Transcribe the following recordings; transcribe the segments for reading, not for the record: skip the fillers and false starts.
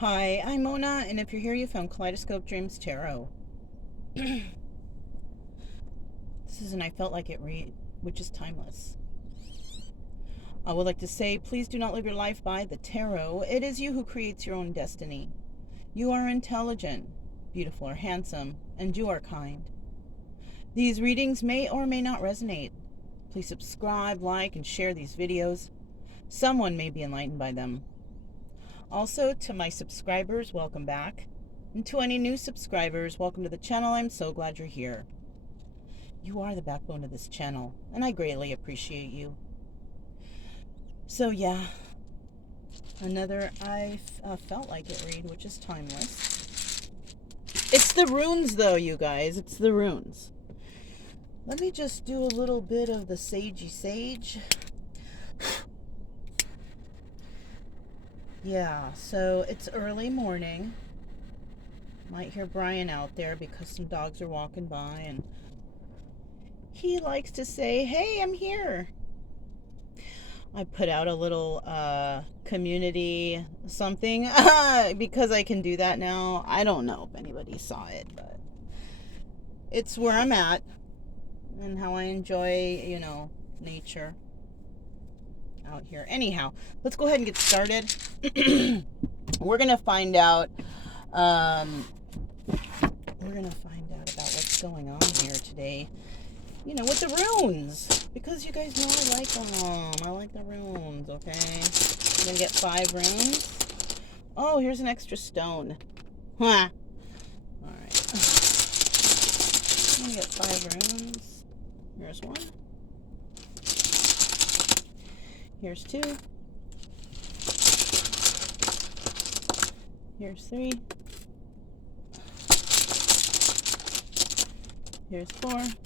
Hi, I'm Mona, and if you're here, you found Kaleidoscope Dreams Tarot. This is an I Felt Like It read, which is timeless. I would like to say, please do not live your life by the tarot. It is you who creates your own destiny. You are intelligent, beautiful, or handsome, and you are kind. These readings may or may not resonate. Please subscribe, like, and share these videos. Someone may be enlightened by them. Also, to my subscribers, welcome back. And to any new subscribers, welcome to the channel. I'm so glad you're here. You are the backbone of this channel, and I greatly appreciate you. So yeah, another I Felt Like It read, which is timeless. It's the runes though, you guys. It's the runes. Let me just do a little bit of the sagey sage. Yeah, so it's early morning. Might hear Brian out there because some dogs are walking by, and he likes to say, "Hey, I'm here." I put out a little community something because I can do that now. I don't know if anybody saw it, but it's where I'm at and how I enjoy, nature out here. Anyhow, let's go ahead and get started. We're gonna find out. We're gonna find out about what's going on here today. With the runes, because you guys know I like them. I like the runes. Okay, I'm gonna get 5 runes. Oh, here's an extra stone. Huh. All right. I'm gonna get 5 runes. Here's 1. Here's 2. Here's 3. Here's 4. And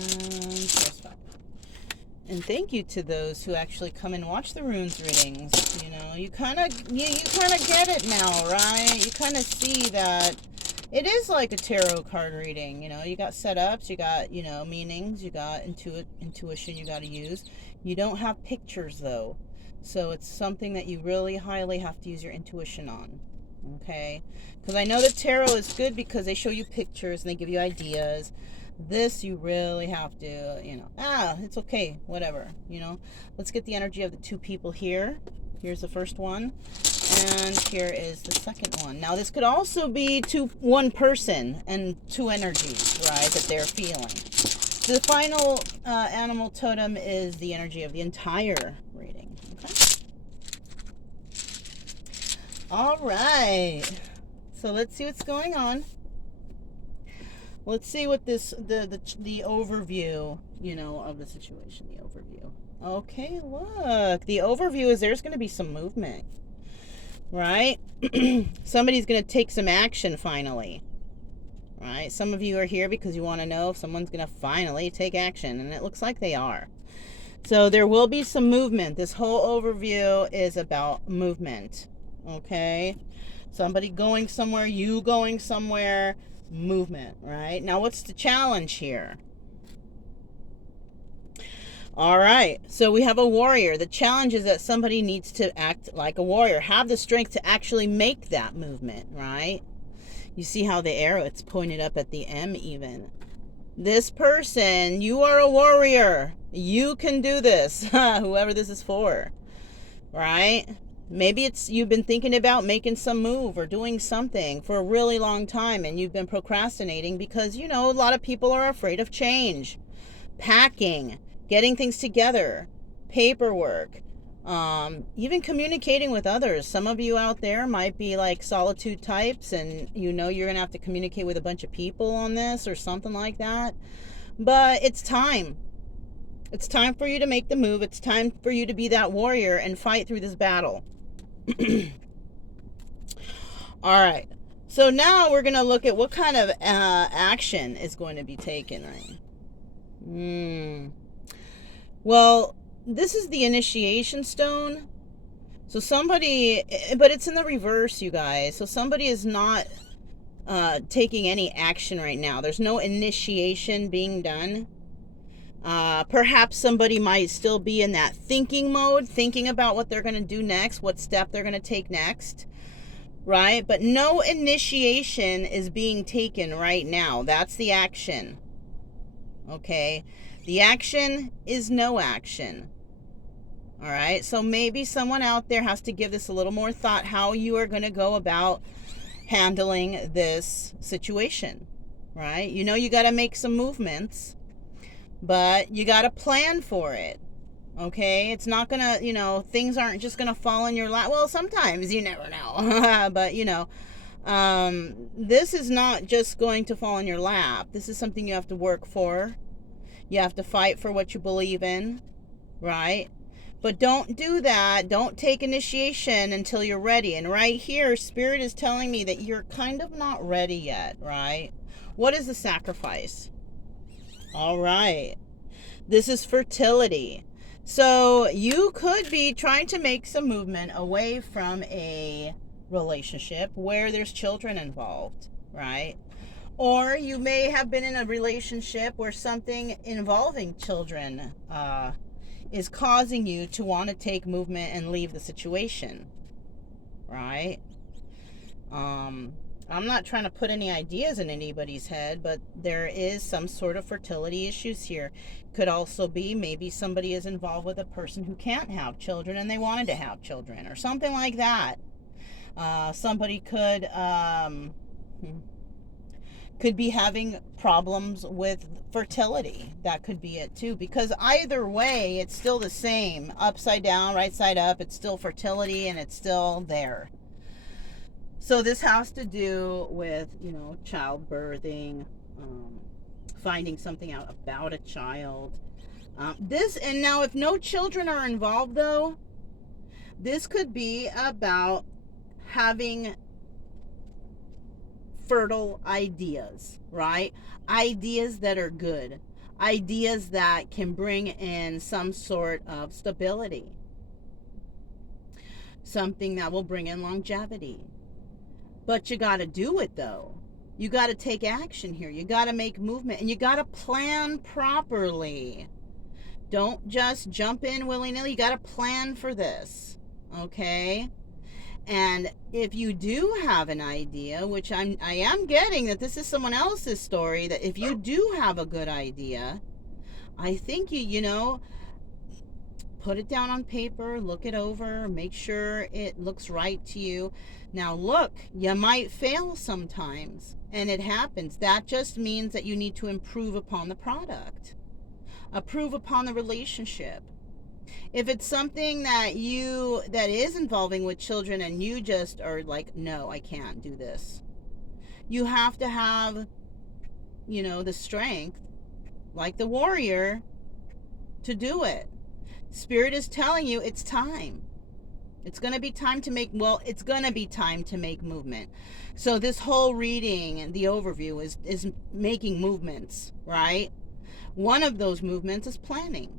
here's 5. And thank you to those who actually come and watch the runes readings. You kind of get it now, right? You kind of see that it is like a tarot card reading. You got setups, you got meanings, you got intuition you got to use. You don't have pictures though, so it's something that you really highly have to use your intuition on. Okay, because I know that tarot is good because they show you pictures and they give you ideas. This you really have to, it's okay, whatever. Let's get the energy of the 2 people here. Here's the first one, and here is the second one. Now this could also be 1 person and 2 energies, right, that they're feeling. The final animal totem is the energy of the entire reading. Okay. All right. So let's see what's going on. Let's see what the overview, of the situation, the overview. Okay, look. The overview is there's going to be some movement, right? Somebody's going to take some action finally, right? Some of you are here because you want to know if someone's going to finally take action, and it looks like they are. So there will be some movement. This whole overview is about movement, okay? Somebody going somewhere, you going somewhere. Movement, right? Now what's the challenge here? All right, so we have a warrior. The challenge is that somebody needs to act like a warrior, have the strength to actually make that movement, right? You see how the arrow, it's pointed up at the M even. This person, you are a warrior. You can do this, whoever this is for, right? Maybe it's you've been thinking about making some move or doing something for a really long time, and you've been procrastinating because, a lot of people are afraid of change. Packing, getting things together, paperwork, even communicating with others. Some of you out there might be like solitude types, and you're going to have to communicate with a bunch of people on this or something like that. But it's time. It's time for you to make the move. It's time for you to be that warrior and fight through this battle. All right, so now we're going to look at what kind of action is going to be taken, right? Well, this is the initiation stone. So somebody, but it's in the reverse, you guys. So somebody is not taking any action right now. There's no initiation being done. Perhaps somebody might still be in that thinking mode, thinking about what they're going to do next, what step they're going to take next, right? But no initiation is being taken right now. That's the action, okay? The action is no action, all right? So maybe someone out there has to give this a little more thought, how you are going to go about handling this situation, right? You know, you got to make some movements, but you got to plan for it, okay? It's not gonna, you know, things aren't just gonna fall in your lap. Well, sometimes, you never know. But, you know, this is not just going to fall in your lap. This is something you have to work for. You have to fight for what you believe in, right? But don't do that. Don't take initiation until you're ready. And right here, Spirit is telling me that you're kind of not ready yet, right? What is the sacrifice? All right. This is fertility. So you could be trying to make some movement away from a relationship where there's children involved, right? Or you may have been in a relationship where something involving children is causing you to want to take movement and leave the situation, right? I'm not trying to put any ideas in anybody's head, but there is some sort of fertility issues here. Could also be maybe somebody is involved with a person who can't have children and they wanted to have children or something like that. Somebody could be having problems with fertility. That could be it too, because either way, it's still the same. Upside down, right side up, it's still fertility and it's still there. So this has to do with, you know, childbirthing, finding something out about a child. And now if no children are involved though, this could be about having fertile ideas, right? Ideas that are good. Ideas that can bring in some sort of stability. Something that will bring in longevity. But you got to do it though. You got to take action here. You got to make movement and you got to plan properly. Don't just jump in willy-nilly. You got to plan for this, okay? And if you do have an idea, which I am getting that this is someone else's story, that if you do have a good idea, I think you know, put it down on paper, look it over, make sure it looks right to you. Now look, you might fail sometimes, and it happens. That just means that you need to improve upon the product, improve upon the relationship. If it's something that is involving with children and you just are like, no, I can't do this, you have to have, you know, the strength, like the warrior, to do it. Spirit is telling you it's time. It's going to be time to make movement. So this whole reading and the overview is making movements, right? One of those movements is planning.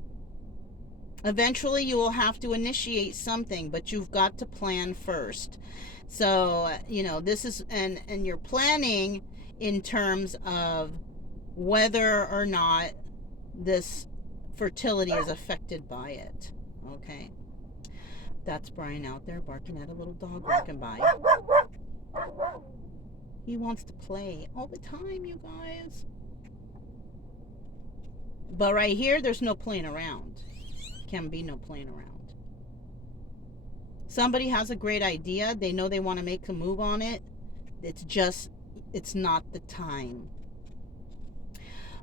Eventually you will have to initiate something, but you've got to plan first. So, you know, this is, and you're planning in terms of whether or not this fertility is affected by it, okay? That's Brian out there barking at a little dog walking by. He wants to play all the time, you guys. But right here, there's no playing around. Can be no playing around. Somebody has a great idea. They know they want to make a move on it. It's not the time.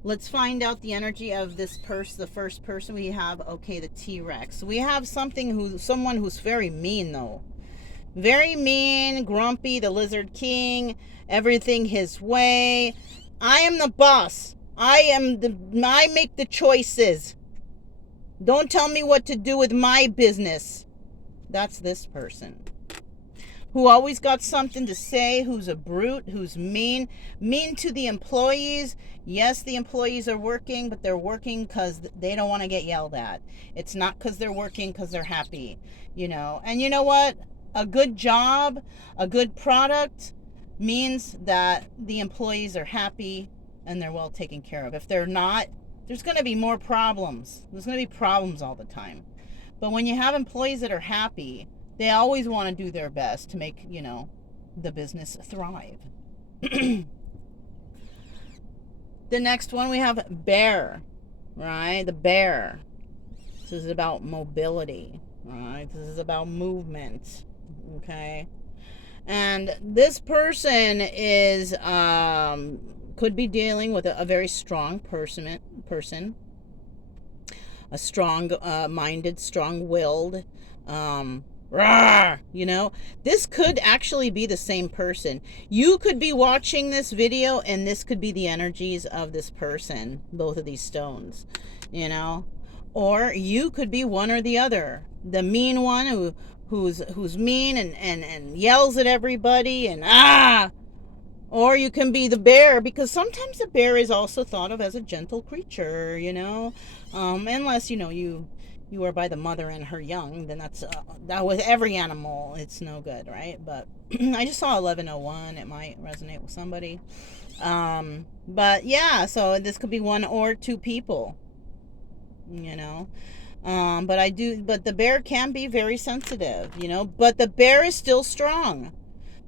Let's find out the energy of this person. The first person we have, okay, the TRex. We have someone who's very mean though. Very mean, grumpy, the Lizard King, everything his way. I am the boss. I make the choices. Don't tell me what to do with my business. That's this person. Who always got something to say, who's a brute, who's mean to the employees. Yes, the employees are working, but they're working because they don't want to get yelled at. It's not because they're working because they're happy, you know. And you know what? A good job, a good product means that the employees are happy and they're well taken care of. If they're not, there's going to be more problems. There's going to be problems all the time. But when you have employees that are happy, they always want to do their best to make, the business thrive. The next one we have bear, right? The bear. This is about mobility, right? This is about movement, okay? And this person is could be dealing with a very strong person, a strong minded, strong-willed, this could actually be the same person. You could be watching this video and this could be the energies of this person, both of these stones, or you could be one or the other. The mean one who's mean and yells at everybody and or you can be the bear, because sometimes the bear is also thought of as a gentle creature, unless you are by the mother and her young, then that's that with every animal it's no good, right? But I just saw 1101, it might resonate with somebody. But yeah, so this could be one or two people, but the bear can be very sensitive, but the bear is still strong.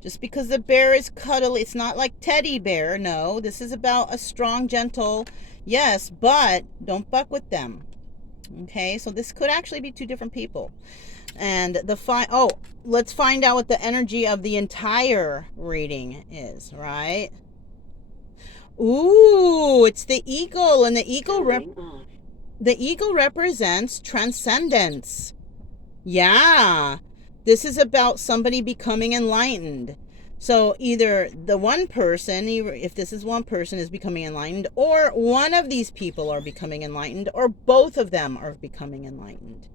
Just because the bear is cuddly, it's not like teddy bear. No, this is about a strong, gentle, yes, but don't buck with them. Okay, so this could actually be two different people. And let's find out what the energy of the entire reading is, right? Ooh, it's the eagle, and the eagle represents transcendence. Yeah. This is about somebody becoming enlightened. So either the one person, if this is one person, is becoming enlightened, or one of these people are becoming enlightened, or both of them are becoming enlightened,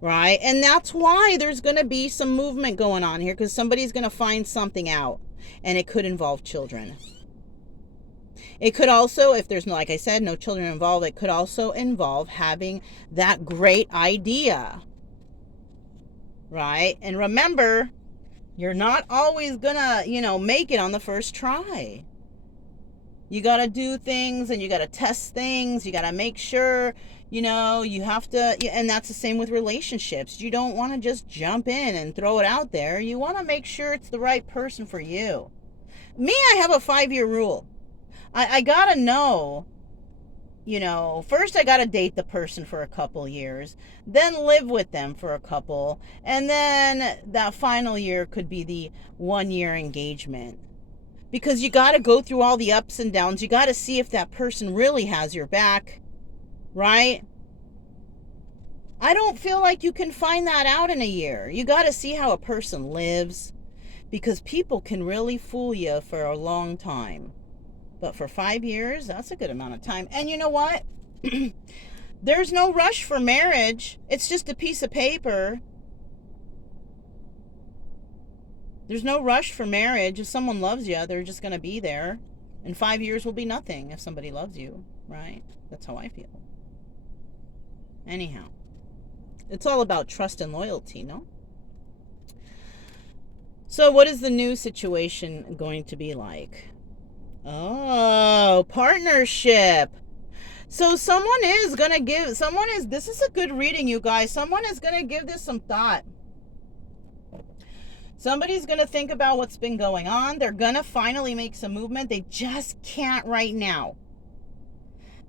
right? And that's why there's going to be some movement going on here, because somebody's going to find something out, and it could involve children. It could also, if there's, like I said, no children involved, it could also involve having that great idea. Right? And remember, you're not always gonna, make it on the first try. You gotta do things and you gotta test things. You gotta make sure, you have to, and that's the same with relationships. You don't want to just jump in and throw it out there. You want to make sure it's the right person for you. Me, I have a 5-year rule. I gotta know, first I gotta date the person for a couple years, then live with them for a couple, and then that final year could be the 1-year engagement. Because you gotta go through all the ups and downs. You gotta see if that person really has your back, right? I don't feel like you can find that out in a year. You gotta see how a person lives, because people can really fool you for a long time. But for 5 years, that's a good amount of time. And you know what? There's no rush for marriage. It's just a piece of paper. There's no rush for marriage. If someone loves you, they're just going to be there. And 5 years will be nothing if somebody loves you, right? That's how I feel. Anyhow, it's all about trust and loyalty, no? So what is the new situation going to be like? Oh, partnership. So this is a good reading, you guys. Someone is going to give this some thought. Somebody's going to think about what's been going on. They're going to finally make some movement. They just can't right now.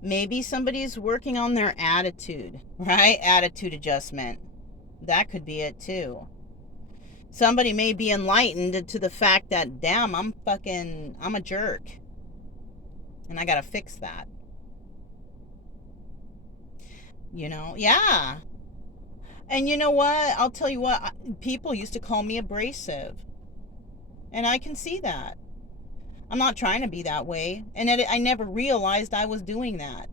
Maybe somebody's working on their attitude, right? Attitude adjustment. That could be it too. Somebody may be enlightened to the fact that, damn, I'm a jerk. And I got to fix that. Yeah. And you know what? I'll tell you what. People used to call me abrasive. And I can see that. I'm not trying to be that way. And I never realized I was doing that.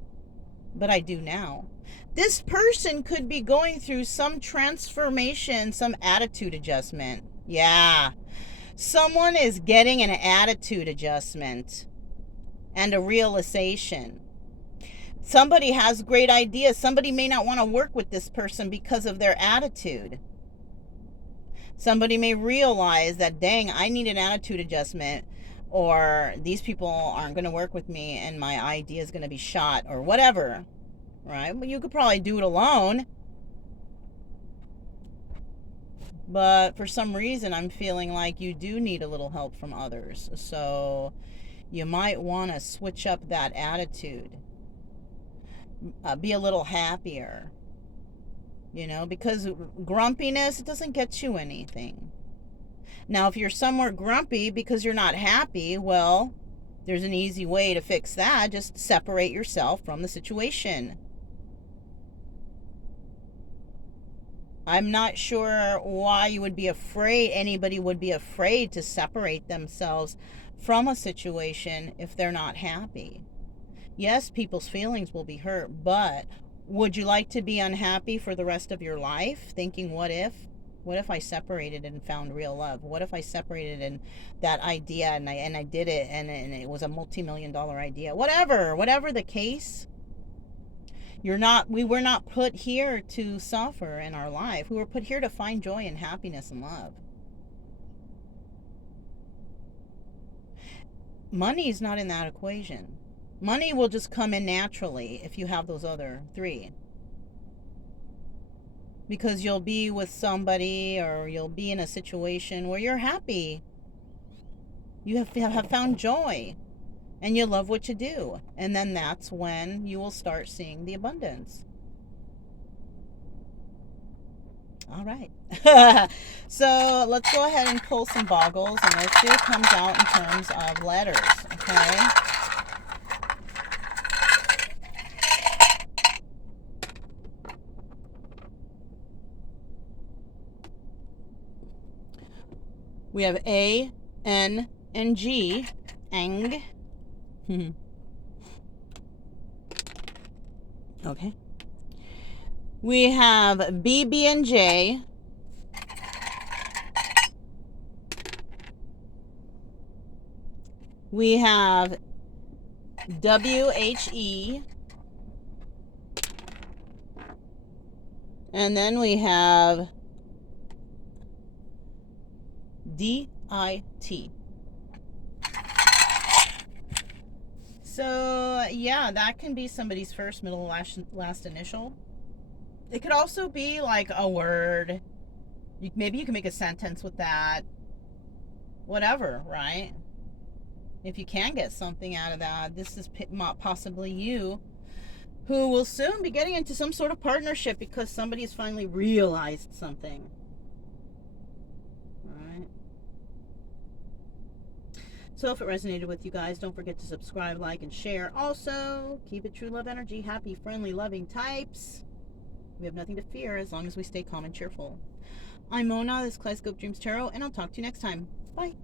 But I do now. This person could be going through some transformation, some attitude adjustment. Yeah. Someone is getting an attitude adjustment and a realization. Somebody has great ideas. Somebody may not want to work with this person because of their attitude. Somebody may realize that, dang, I need an attitude adjustment, or these people aren't going to work with me and my idea is going to be shot, or whatever. right? Well, you could probably do it alone. But for some reason, I'm feeling like you do need a little help from others. So you might want to switch up that attitude. Be a little happier. You know, because grumpiness, it doesn't get you anything. Now, if you're somewhere grumpy because you're not happy, well, there's an easy way to fix that. Just separate yourself from the situation. I'm not sure why you would be afraid, anybody would be afraid to separate themselves from a situation if they're not happy. Yes, people's feelings will be hurt, but would you like to be unhappy for the rest of your life, thinking, what if? What if I separated and found real love? What if I separated and that idea and I did it and it was a multi-million-dollar idea? Whatever the case, we were not put here to suffer in our life. We were put here to find joy and happiness and love. Money is not in that equation. Money will just come in naturally if you have those other three. Because you'll be with somebody or you'll be in a situation where you're happy. You have found joy and you love what you do. And then that's when you will start seeing the abundance. All right. So let's go ahead and pull some boggles and let's see what comes out in terms of letters. Okay. We have A, N, and G. Ang. Okay. We have B, B, and J. We have W, H, E. And then we have D-I-T. So, yeah, that can be somebody's first, middle, last initial. It could also be like a word. Maybe you can make a sentence with that. Whatever, right? If you can get something out of that, this is possibly you who will soon be getting into some sort of partnership because somebody has finally realized something. So if it resonated with you guys, don't forget to subscribe, like, and share. Also, keep it true love energy. Happy, friendly, loving types. We have nothing to fear as long as we stay calm and cheerful. I'm Mona, this is Kaleidoscope Dreams Tarot, and I'll talk to you next time. Bye.